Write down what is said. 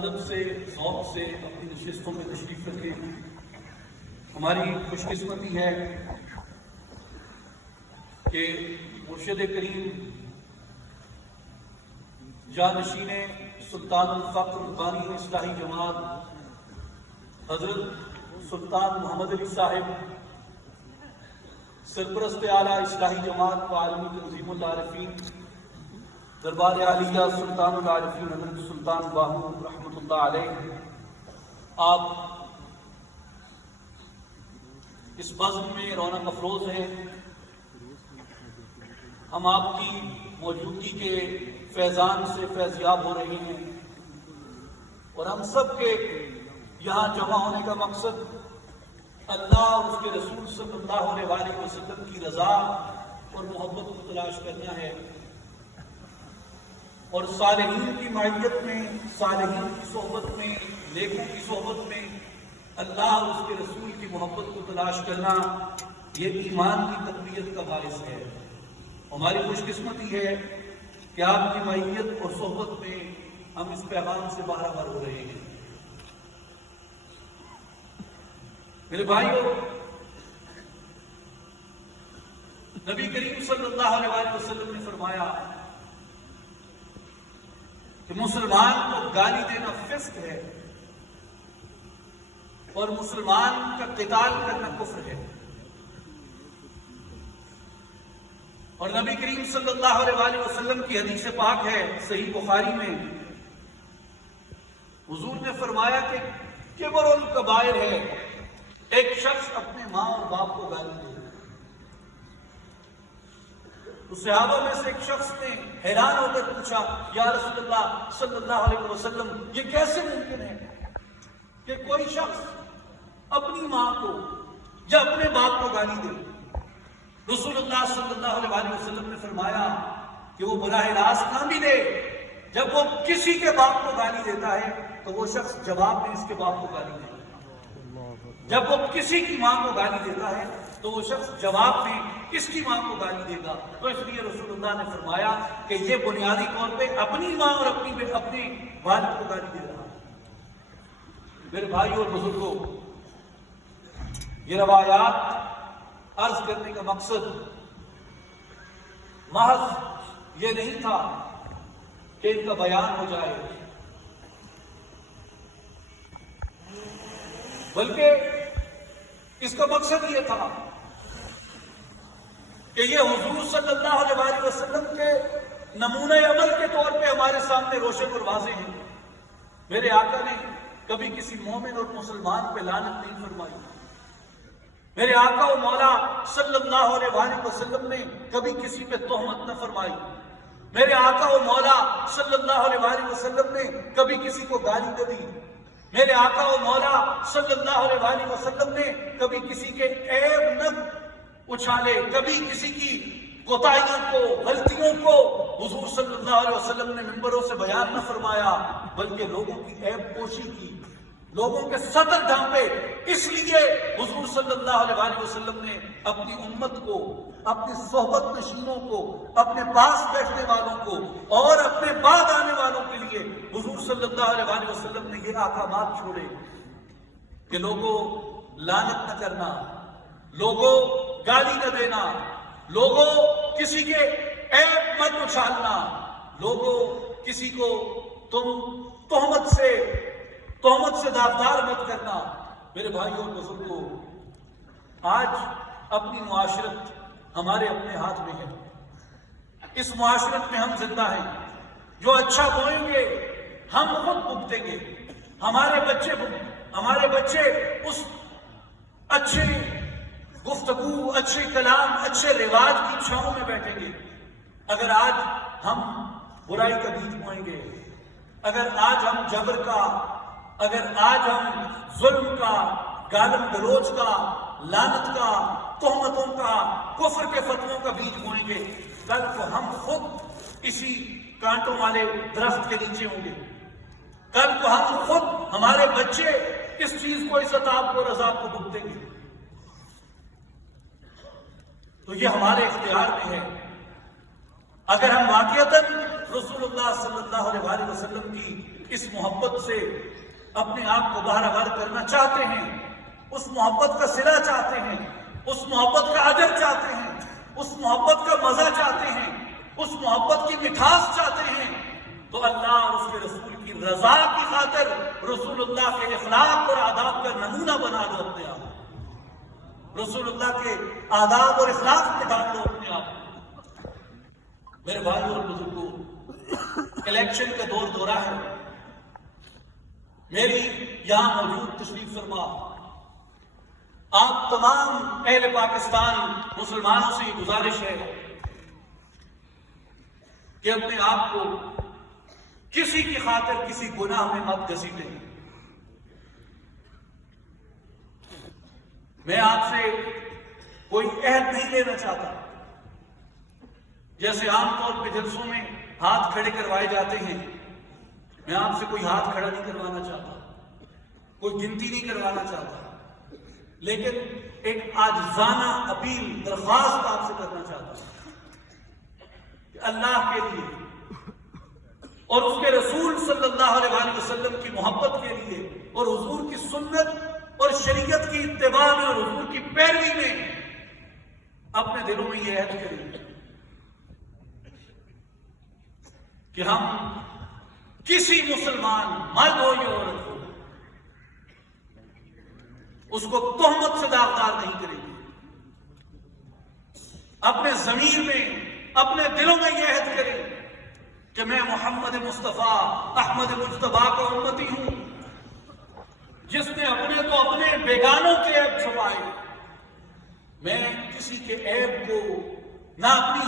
ادب سے ذوق سے اپنی نشستوں میں تشریف رکھیں. ہماری خوش قسمتی ہے کہ مرشد کریم جانشین سلطان الفقر بانی اصلاحی جماعت حضرت سلطان محمد علی صاحب سرپرست اعلیٰ اصلاحی جماعت و عالمی تنظیم العارفین دربار عالیہ سلطان العارفین حضرت سلطان باہو رحمۃ اللہ علیہ، آپ اس بزم میں رونق افروز ہیں. ہم آپ کی موجودگی کے فیضان سے فیضیاب ہو رہے ہیں اور ہم سب کے یہاں جمع ہونے کا مقصد اللہ اور اس کے رسول صلی اللہ علیہ وسلم کی رضا اور محبت کو تلاش کرنا ہے، اور صالحین کی معیت میں، صالحین کی صحبت میں، نیکوں کی صحبت میں اللہ اور اس کے رسول کی محبت کو تلاش کرنا یہ ایمان کی تقویت کا باعث ہے. ہماری خوش قسمتی ہے کہ آپ کی معیت اور صحبت میں ہم اس پیغام سے باہر ہو رہے ہیں. میرے بھائیو، نبی کریم صلی اللہ علیہ وسلم نے فرمایا کہ مسلمان کو گالی دینا فسق ہے اور مسلمان کا قتال کرنا کفر ہے. اور نبی کریم صلی اللہ علیہ وسلم کی حدیث پاک ہے صحیح بخاری میں، حضور نے فرمایا کہ کبر الکبائر ہے ایک شخص اپنے ماں اور باپ کو گالی دے. تو صحابہ میں سے ایک شخص نے حیران ہو کر پوچھا، یا رسول اللہ صلی اللہ علیہ وسلم، یہ کیسے ممکن ہے کہ کوئی شخص اپنی ماں کو یا اپنے باپ کو گالی دے؟ رسول اللہ صلی اللہ علیہ وسلم نے فرمایا کہ وہ براہ راست نہ بھی دے، جب وہ کسی کے باپ کو گالی دیتا ہے تو وہ شخص جواب میں اس کے باپ کو گالی دے. جب وہ کسی کی ماں کو گالی دیتا ہے تو وہ شخص جواب میں کس کی ماں کو گالی دے گا. تو اس لیے رسول اللہ نے فرمایا کہ یہ بنیادی طور پہ اپنی ماں اور اپنے والد کو گالی دے رہا ہے. میرے بھائیوں اور بزرگوں، یہ روایات عرض کرنے کا مقصد محض یہ نہیں تھا کہ ان کا بیان ہو جائے، بلکہ اس کا مقصد یہ تھا کہ یہ حضور صلی اللہ علیہ وسلم کے نمونہ عمل کے طور پہ ہمارے سامنے روشن اور واضح ہیں. میرے آقا نے کبھی کسی مومن اور مسلمان پہ لعنت نہیں فرمائی. میرے آقا و مولا صلی اللہ علیہ وسلم نے کبھی کسی پہ تہمت نہ فرمائی. میرے آقا و مولا صلی اللہ علیہ وسلم نے کبھی کسی کو گالی نہ دی. میرے آقا و مولا صلی اللہ علیہ وسلم نے کبھی کسی کے عیب نہ اچھالے، کبھی کسی کی کوتاہیوں کو، غلطیوں کو حضور صلی اللہ علیہ وسلم نے منبروں سے بیان نہ فرمایا، بلکہ لوگوں کی عیب پوشی کی، لوگوں کے سطر ڈھانپے. اس لیے حضور صلی اللہ علیہ وسلم نے اپنی امت کو، اپنی صحبت نشینوں کو، اپنے پاس بیٹھنے والوں کو اور اپنے بعد آنے والوں کے لیے حضور صلی اللہ علیہ وسلم نے یہ احکامات چھوڑے کہ لوگوں لعنت نہ کرنا، لوگوں گالی نہ دینا، لوگوں کسی کے عیب مت اچھالنا، لوگوں کسی کو تم تہمت سے داغدار مت کرنا. میرے بھائیوں اور بزرگوں، آج اپنی معاشرت ہمارے اپنے ہاتھ میں ہے. اس معاشرت میں ہم زندہ ہیں. جو اچھا بوئیں گے ہم خود بھگتیں گے. ہمارے بچے اس اچھے گفتگو، اچھے کلام، اچھے رواج کی چھاؤں میں بیٹھیں گے. اگر آج ہم برائی کا بیج بوئیں گے، اگر آج ہم جبر کا، اگر آج ہم ظلم کا، گالم گلوچ کا، لعنت کا، تہمتوں کا، کفر کے فتووں کا بیج بوئیں گے، کل کو ہم خود اسی کانٹوں والے درخت کے نیچے ہوں گے. کل کو ہم خود، ہمارے بچے اس چیز کو، اس عذاب کو، عذاب کو بھگتیں گے. تو یہ ہمارے اختیار میں ہے. اگر ہم واقعتاً رسول اللہ صلی اللہ علیہ وسلم کی اس محبت سے اپنے آپ کو باہر کرنا چاہتے ہیں، اس محبت کا صلہ چاہتے ہیں، اس محبت کا اجر چاہتے ہیں، اس محبت کا مزہ چاہتے ہیں، اس محبت کی مٹھاس چاہتے ہیں، تو اللہ اور اس کے رسول کی رضا کی خاطر رسول اللہ کے اخلاق اور آداب کا نمونہ بنا دو اپنے آپ، رسول اللہ کے آداب اور اخلاق پہ ڈال دو اپنے آپ۔ میرے بھائیوں اور بزرگوں، الیکشن کا دور دورہ ہے، میری یہاں موجود تشریف فرما آپ تمام اہل پاکستان مسلمانوں سے یہ گزارش ہے کہ اپنے آپ کو کسی کی خاطر کسی گناہ میں مت گھسیٹیں۔ میں آپ سے کوئی عہد نہیں لینا چاہتا، جیسے عام طور پہ جلسوں میں ہاتھ کھڑے کروائے جاتے ہیں، میں آپ سے کوئی ہاتھ کھڑا نہیں کروانا چاہتا، کوئی گنتی نہیں کروانا چاہتا، لیکن ایک عاجزانہ اپیل درخواست آپ سے کرنا چاہتا ہوں کہ اللہ کے لیے اور اس کے رسول صلی اللہ علیہ وآلہ وسلم کی محبت کے لیے اور حضور کی سنت اور شریعت کی اتباع میں اور حضور کی پیروی میں اپنے دلوں میں یہ عہد کریں کہ ہم کسی مسلمان مرد ہو یا عورت ہو اس کو تہمت سے داغدار نہیں کریں گے، اپنے ضمیر میں اپنے دلوں میں یہ عہد کریں کہ میں محمد مصطفیٰ احمد مجتبیٰ کا امتی ہوں، جس نے اپنے تو اپنے بیگانوں کے عیب چھپائے، میں کسی کے عیب کو نہ اپنی